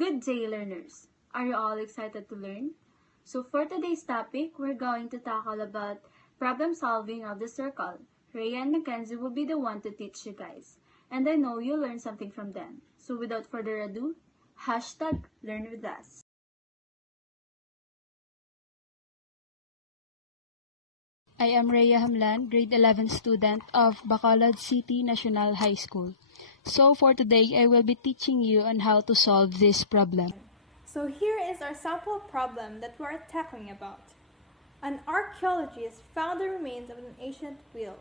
Good day, learners! Are you all excited to learn? So for today's topic, we're going to tackle about problem solving of the circle. Rhea and Mackenzie will be the one to teach you guys. And I know you'll learn something from them. So without further ado, hashtag learn with us. I am Rhea Jamlan, grade 11 student of Bacolod City National High School. So for today, I will be teaching you on how to solve this problem. So here is our sample problem that we are tackling about. An archaeologist found the remains of an ancient wheel,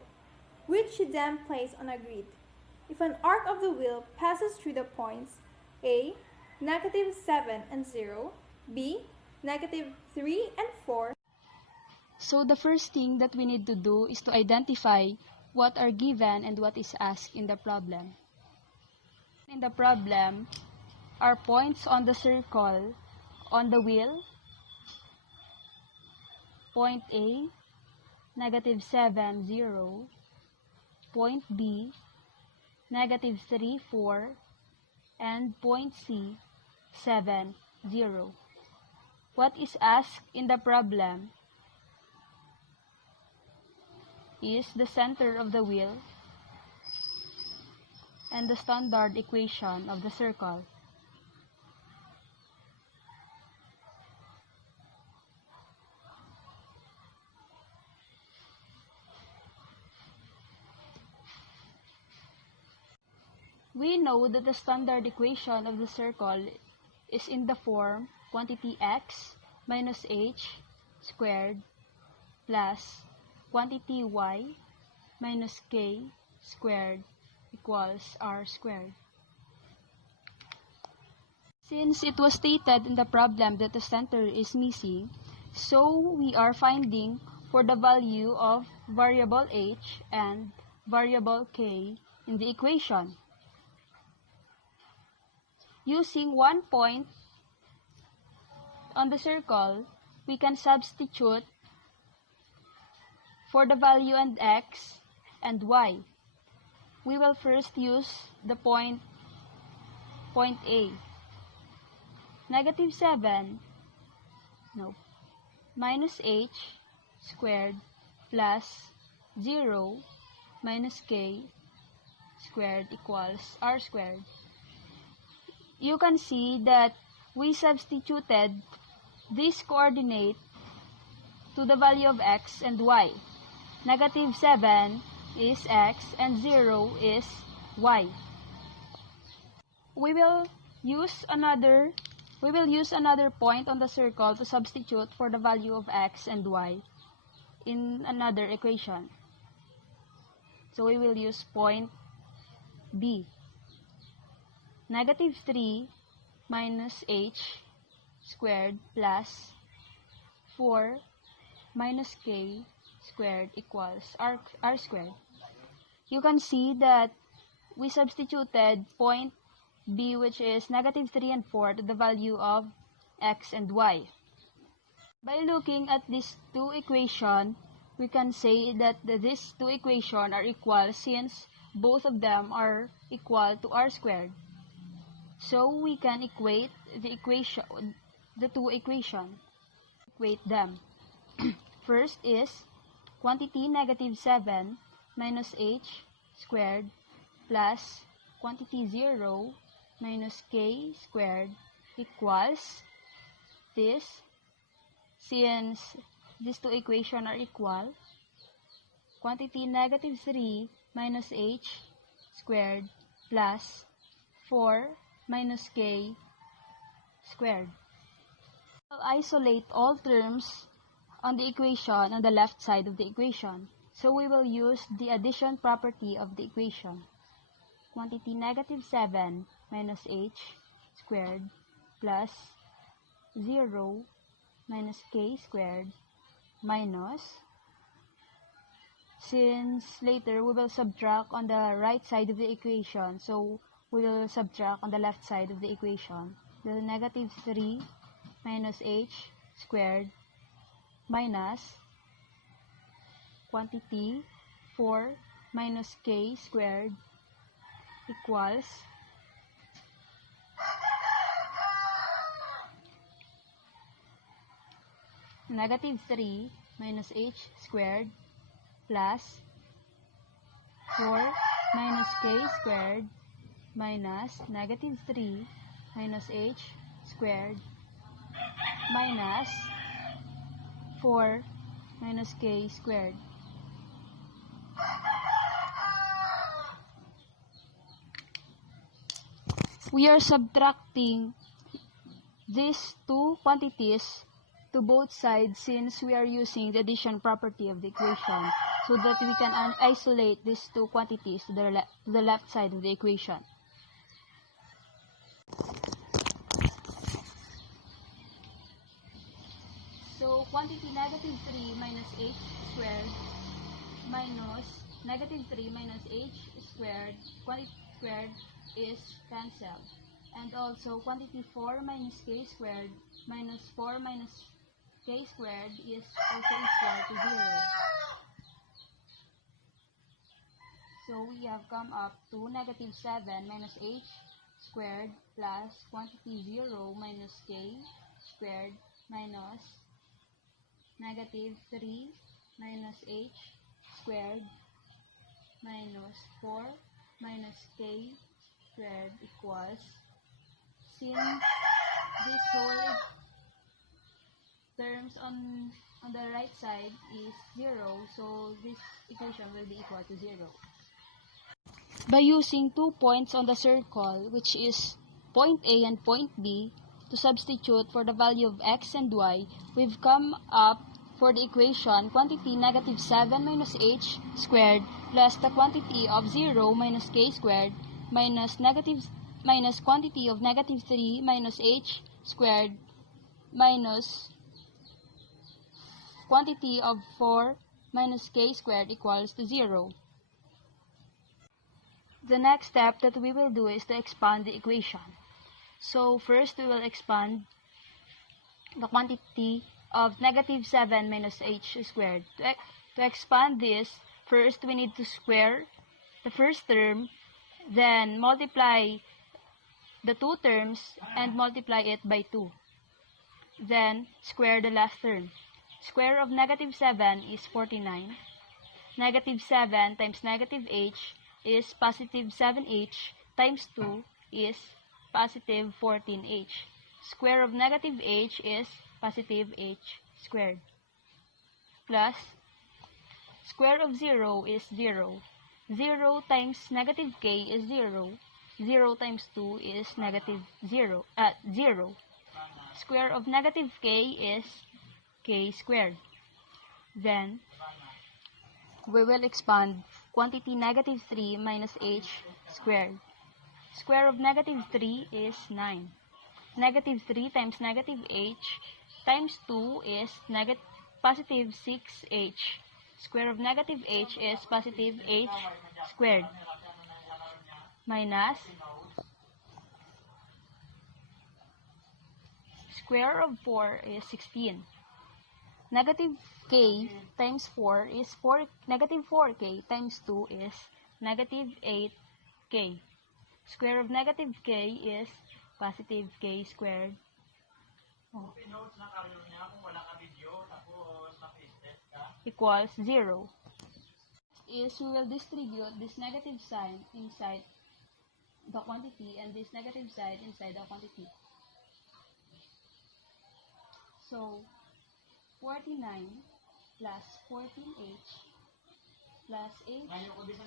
which he then placed on a grid. If an arc of the wheel passes through the points A, -7 and 0, B, -3 and 4. So the first thing that we need to do is to identify what are given and what is asked in the problem. In the problem are points on the circle on the wheel. Point A, -7, 0. Point B, -3, 4. And point C, 7, 0. What is asked in the problem is the center of the wheel and the standard equation of the circle. We know that the standard equation of the circle is in the form quantity x minus h squared plus quantity y minus k squared equals r squared. Since it was stated in the problem that the center is missing, so we are finding for the value of variable h and variable k in the equation. Using 1 point on the circle, we can substitute for the value and x and y. We will first use the point A. -7, minus h squared plus 0 minus k squared equals r squared. You can see that we substituted this coordinate to the value of x and y. -7 is x and 0 is y. We will use another point on the circle to substitute for the value of x and y in another equation. So we will use point B. -3 minus h squared plus 4 minus k squared equals r squared. You can see that we substituted point B, which is -3 and 4, to the value of x and y. By looking at these two equations, we can say that these two equations are equal since both of them are equal to r squared. So we can equate the two equations. Equate them. First is quantity -7 minus h squared plus quantity 0 minus k squared equals this. Since these two equations are equal, quantity -3 minus h squared plus 4 minus k squared. I'll isolate all terms on the equation on the left side of the equation. So we will use the addition property of the equation. Quantity -7 minus h squared plus 0 minus k squared minus, since later we will subtract on the right side of the equation, so we will subtract on the left side of the equation. The -3 minus h squared minus quantity 4 minus k squared equals negative 3 minus h squared plus 4 minus k squared minus negative 3 minus h squared minus 4 minus k squared. We are subtracting these two quantities to both sides since we are using the addition property of the equation so that we can isolate these two quantities to the left side of the equation. So quantity negative 3 minus h squared minus negative 3 minus h squared, quantity squared is cancelled. And also quantity 4 minus k squared minus 4 minus k squared is also equal to 0. So we have come up to negative 7 minus h squared plus quantity 0 minus k squared minus negative 3 minus h squared minus 4 minus k squared equals, since this whole terms on the right side is 0, so this equation will be equal to 0. By using 2 points on the circle, which is point A and point B, to substitute for the value of x and y, we've come up for the equation quantity negative 7 minus h squared plus the quantity of 0 minus k squared minus quantity of negative 3 minus h squared minus quantity of 4 minus k squared equals to 0. The next step that we will do is to expand the equation. So first we will expand the quantity of negative 7 minus h squared. To expand this, first we need to square the first term, then multiply the two terms and multiply it by 2. Then square the last term. Square of negative 7 is 49. Negative 7 times negative h is positive 7h times 2 is positive 14h. Square of negative h is positive h squared. Plus, square of 0 is 0. 0 times negative k is 0. 0 times 2 is negative 0. 0. Square of negative k is k squared. Then, we will expand quantity negative 3 minus h squared. Square of negative 3 is 9. Negative 3 times negative h times 2 is positive 6h. Square of negative h is positive h squared. Minus square of 4 is 16. Negative k times 4 is negative 4k times 2 is negative 8k. Square of negative k is positive k squared. Equals 0. Next is we will distribute this negative sign inside the quantity and this negative sign inside the quantity. So 49 plus 14h plus h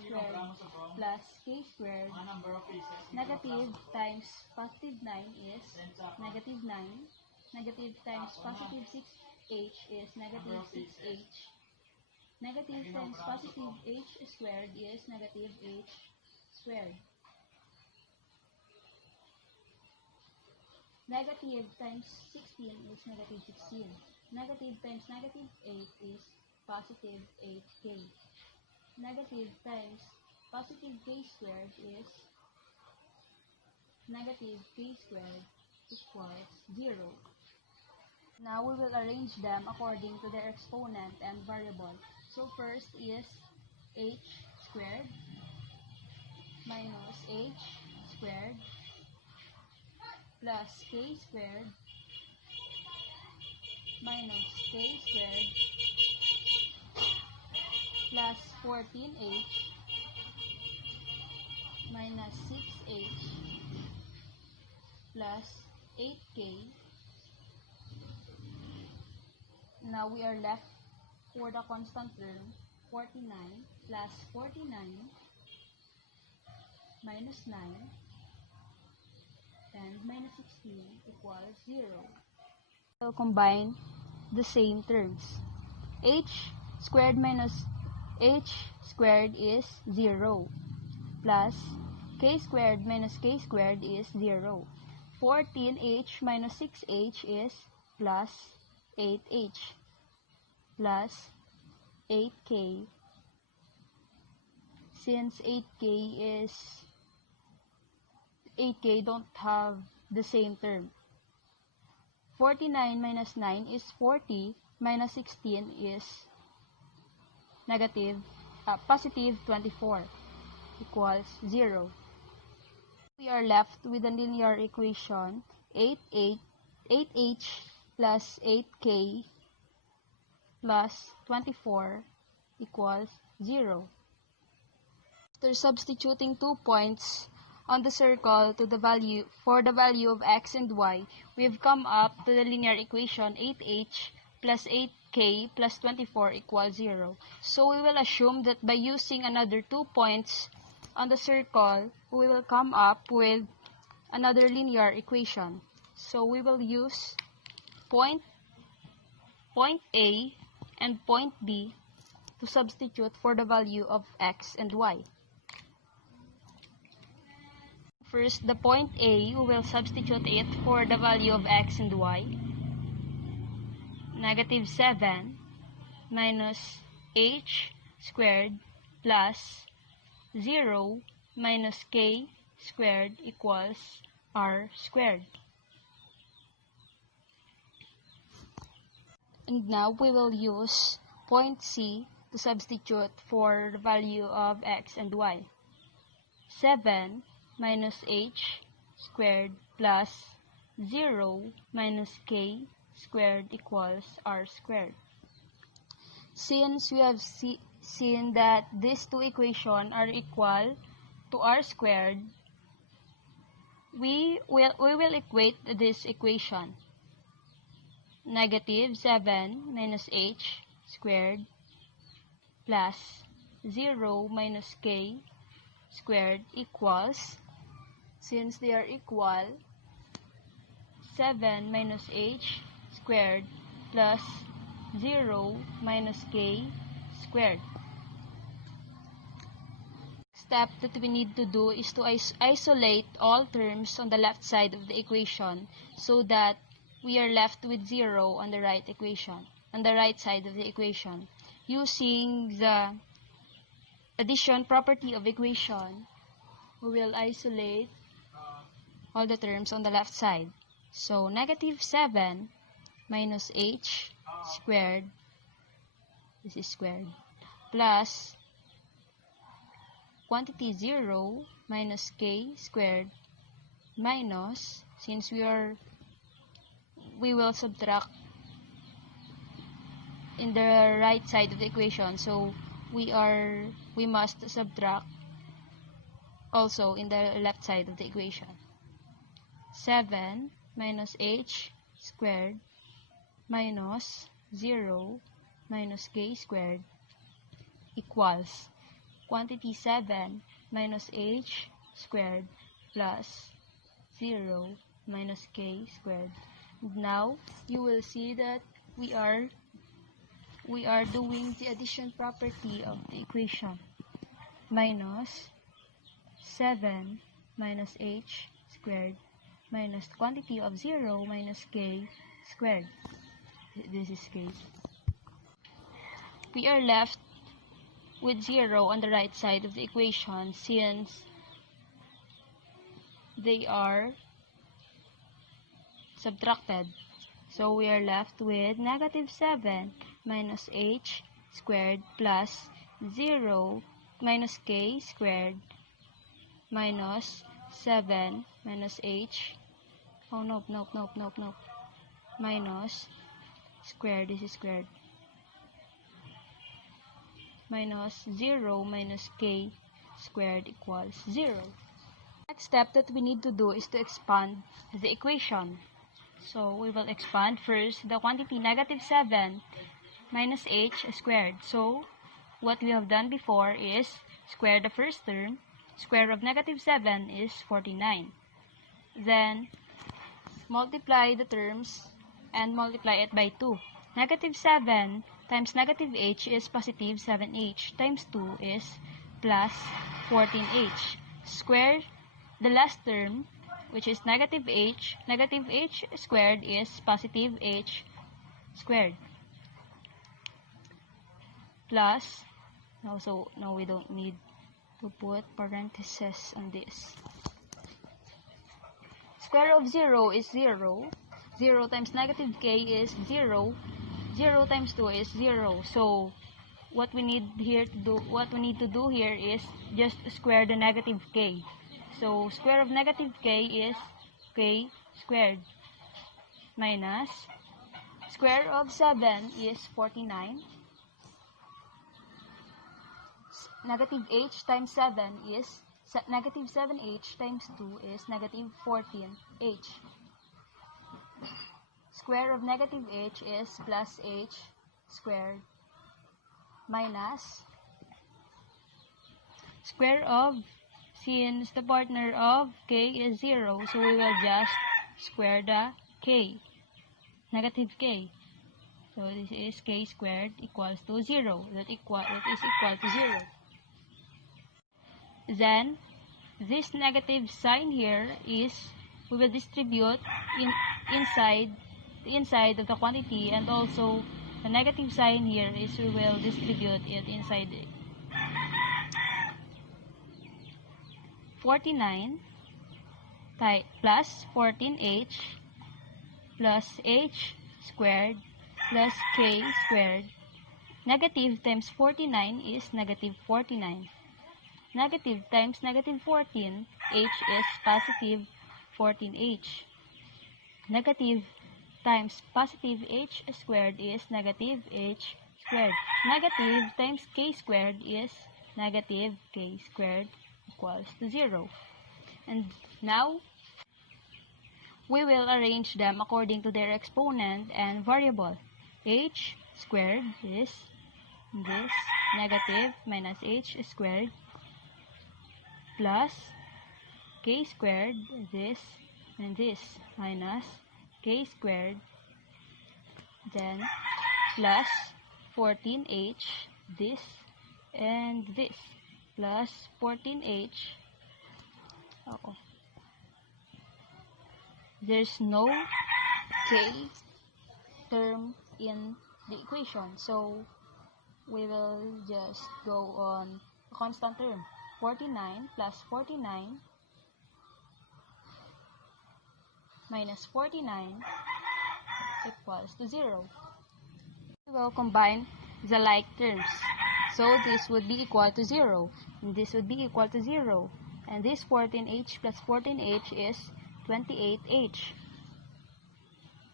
squared plus k squared, negative times positive 9 is negative 9, negative times positive 6h is negative 6h, negative times positive h squared is negative h squared. Negative times 16 is negative 16. Negative times negative 8 is positive 8k. Negative times positive k squared is negative k squared equals 0. Now we will arrange them according to their exponent and variable. So first is h squared minus h squared plus k squared minus k squared plus 14h minus 6h plus 8k. Now we are left for the constant term 49 plus 49 minus 9 and minus 16 equals 0. We'll combine the same terms. H squared minus h squared is 0 plus k squared minus k squared is 0. 14h minus 6h is plus 8h plus 8k. Since 8k don't have the same term. 49 minus 9 is 40, minus 16 is positive 24 equals 0. We are left with a linear equation 8h plus 8k plus 24 equals 0. After substituting 2 points on the circle to the value of x and y, we've come up to the linear equation 8h plus 8k plus 24 equals 0. So we will assume that by using another 2 points on the circle, we will come up with another linear equation. So we will use point A and point B to substitute for the value of x and y. First, the point A, we will substitute it for the value of x and y. Negative 7 minus h squared plus 0 minus k squared equals r squared. And now we will use point C to substitute for the value of x and y. 7 minus h squared plus 0 minus k squared equals r squared. Since we have seen that these two equations are equal to r squared, we will equate this equation. Negative 7 minus h squared plus 0 minus k squared equals, since they are equal, 7 minus h squared plus 0 minus k squared. Step that we need to do is to isolate all terms on the left side of the equation so that we are left with 0 on the right side of the equation. Using the addition property of equation, we will isolate all the terms on the left side. So negative 7 minus h squared, this is squared, plus quantity 0 minus k squared minus, since we will subtract in the right side of the equation, so we must subtract also in the left side of the equation. 7 minus h squared minus 0 minus k squared equals quantity 7 minus h squared plus 0 minus k squared. Now you will see that we are doing the addition property of the equation. Minus 7 minus h squared minus quantity of 0 minus k squared. This is k. We are left with 0 on the right side of the equation since they are subtracted. So we are left with negative 7 minus h squared plus 0 minus k squared minus 7 minus h, minus squared, this is squared, minus 0 minus k squared equals 0. Next step that we need to do is to expand the equation. So we will expand first the quantity negative 7 minus h squared. So what we have done before is square the first term. Square of negative 7 is 49. Then multiply the terms and multiply it by 2. Negative 7 times negative h is positive 7h times 2 is plus 14h. Square the last term, which is negative h. Negative h squared is positive h squared. Plus, now we don't need to put parentheses on this. Square of 0 is 0. 0 times negative k is 0. 0 times 2 is 0. So what we need to do here is just square the negative k. So square of negative k is k squared minus square of 7 is 49. Negative h times 7 is negative 7h times 2 is negative 14h. Square of negative h is plus h squared minus square of, since the partner of k is 0, so we will just square the k, negative k. So this is k squared equals to 0. That is equal to 0. Then this negative sign here is we will distribute inside of the quantity, and also the negative sign here is we will distribute it inside it. 49 plus 14h plus h squared plus k squared. Negative times 49 is negative 49. Negative times negative 14, h is positive 14h. Negative times positive h squared is negative h squared. Negative times k squared is negative k squared equals to 0. And now, we will arrange them according to their exponent and variable. H squared is this, negative minus h squared, plus k squared, this and this, minus k squared, then plus 14h, this and this, plus 14h. There's no k term in the equation, so we will just go on a constant term. 49 plus 49 minus 49 equals to 0. We will combine the like terms. So this would be equal to 0, and this would be equal to 0. And this 14h plus 14h is 28h.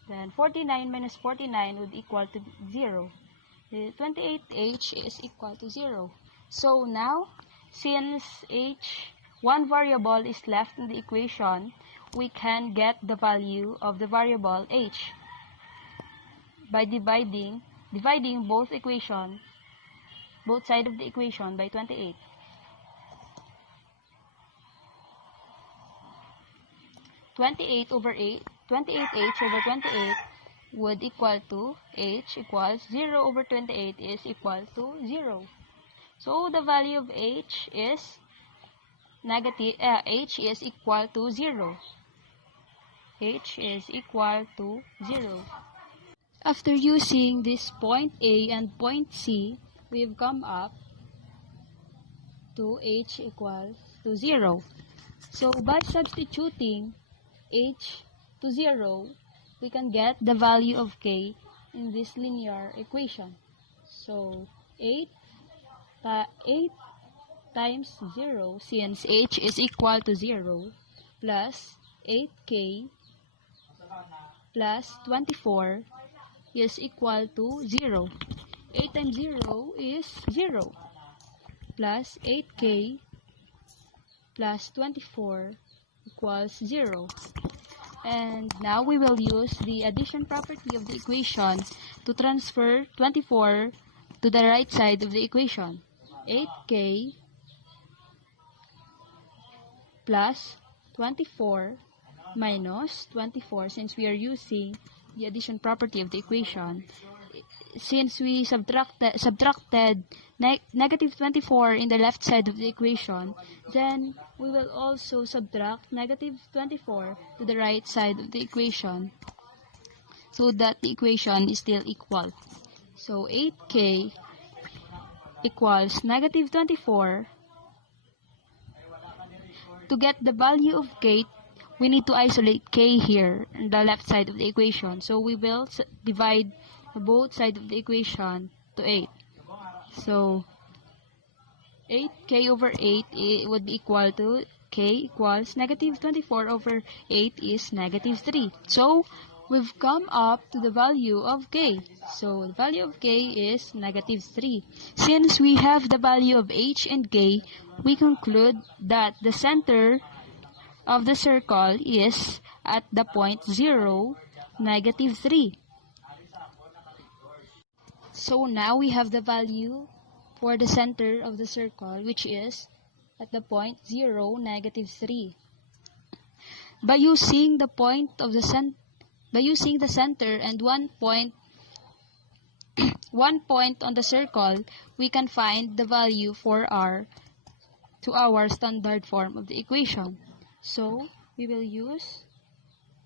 Then 49 minus 49 would equal to 0. The 28h is equal to 0. So now, since one variable is left in the equation, we can get the value of the variable h by dividing both sides of the equation by 28. 28h over 28 would equal to h equals 0 over 28 is equal to 0. So the value of h is h is equal to 0. H is equal to 0. After using this point A and point C, we've come up to h equals to 0. So by substituting h to 0, we can get the value of k in this linear equation. So 8 times 0, since h is equal to 0, plus 8k plus 24 is equal to 0. 8 times 0 is 0. Plus 8k plus 24 equals 0. And now we will use the addition property of the equation to transfer 24 to the right side of the equation. 8k plus 24 minus 24, since we are using the addition property of the equation. Since we subtracted negative 24 in the left side of the equation, then we will also subtract negative 24 to the right side of the equation so that the equation is still equal. So 8k equals negative 24. To get the value of k, we need to isolate k here on the left side of the equation. So we will divide both sides of the equation to 8. So 8k over 8 it would be equal to k equals negative 24 over 8 is negative 3. So we've come up to the value of k. So the value of k is negative 3. Since we have the value of h and k, we conclude that the center of the circle is at the point 0, negative 3. So now we have the value for the center of the circle, which is at the point 0, negative 3. By using the point of the center and 1 point on the circle, we can find the value for our standard form of the equation. So we will use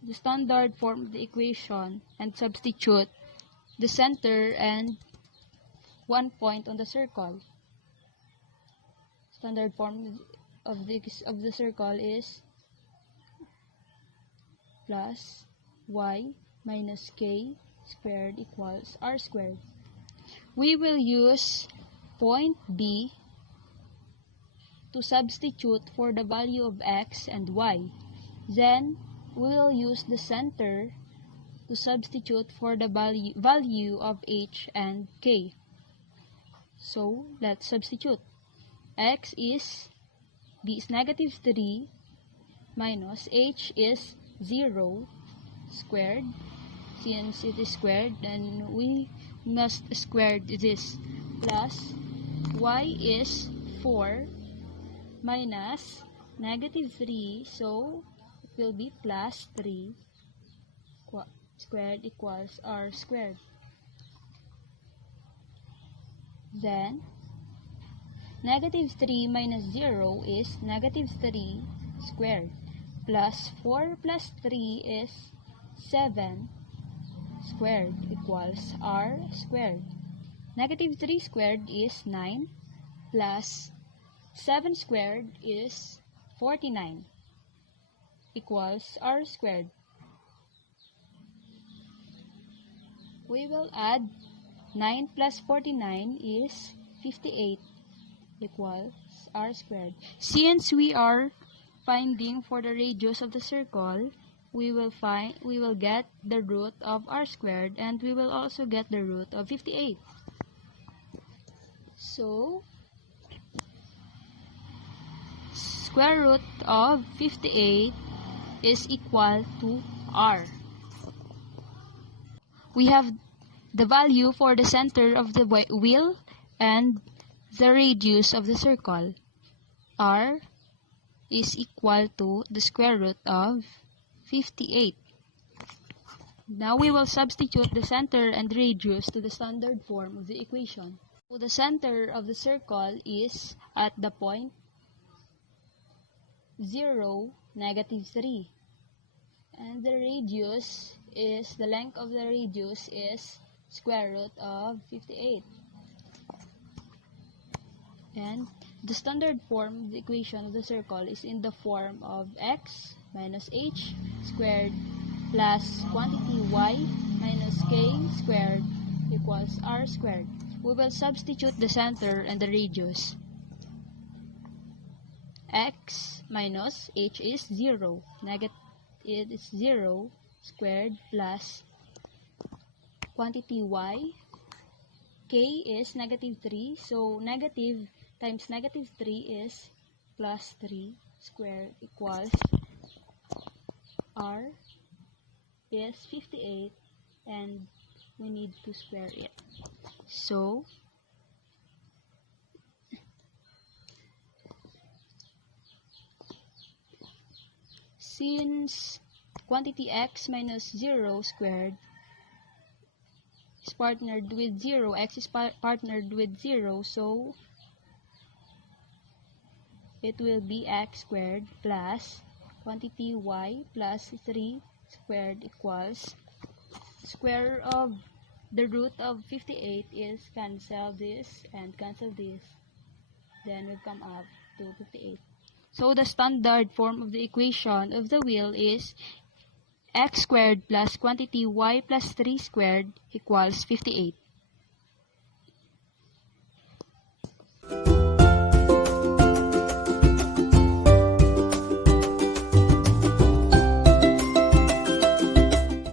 the standard form of the equation and substitute the center and 1 point on the circle. Standard form of the circle is plus y minus k squared equals r squared. We will use point B to substitute for the value of x and y. Then we will use the center to substitute for the value of h and k. So let's substitute. X is B is negative 3 minus h is 0 squared. Since it is squared, then we must square this. Plus y is 4 minus negative 3, so it will be plus 3 squared equals r squared. Then negative 3 minus 0 is negative 3 squared, plus 4 plus 3 is 7 squared equals r squared. Negative 3 squared is 9, plus 7 squared is 49 equals r squared. We will add 9 plus 49 is 58 equals r squared. Since we are finding for the radius of the circle, we will get the root of r squared, and we will also get the root of 58. So square root of 58 is equal to r. We have the value for the center of the wheel and the radius of the circle. R is equal to the square root of 58. Now we will substitute the center and radius to the standard form of the equation. So the center of the circle is at the point 0, negative 3. And the radius is, the length of the radius is square root of 58. And the standard form of the equation of the circle is in the form of x minus h squared plus quantity y minus k squared equals r squared. We will substitute the center and the radius. X minus h is 0. It is 0 squared plus quantity y. K is negative 3, so negative times negative 3 is plus 3 squared equals r is 58, and we need to square it. So, since quantity x minus 0 squared is partnered with 0, x is partnered with 0, so it will be x squared plus quantity y plus 3 squared equals square of the root of 58 is cancel this and cancel this. Then will come up to 58. So the standard form of the equation of the wheel is x squared plus quantity y plus 3 squared equals 58.